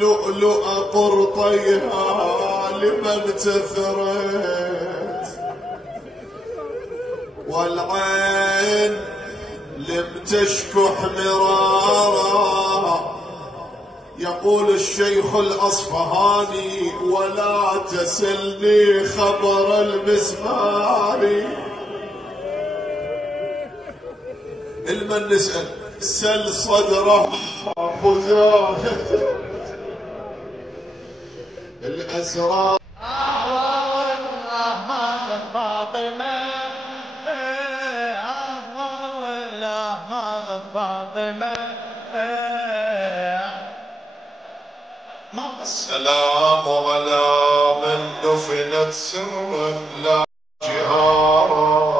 لؤلؤ قرطيها لمن تثرت، والعين لم تشكح مرارا. يقول الشيخ الأصفهاني: ولا تسلني خبر المسمار. المن نسأل؟ سل صدره خزانة الأسرار. السلام على من دفنت سرا لا جهارا.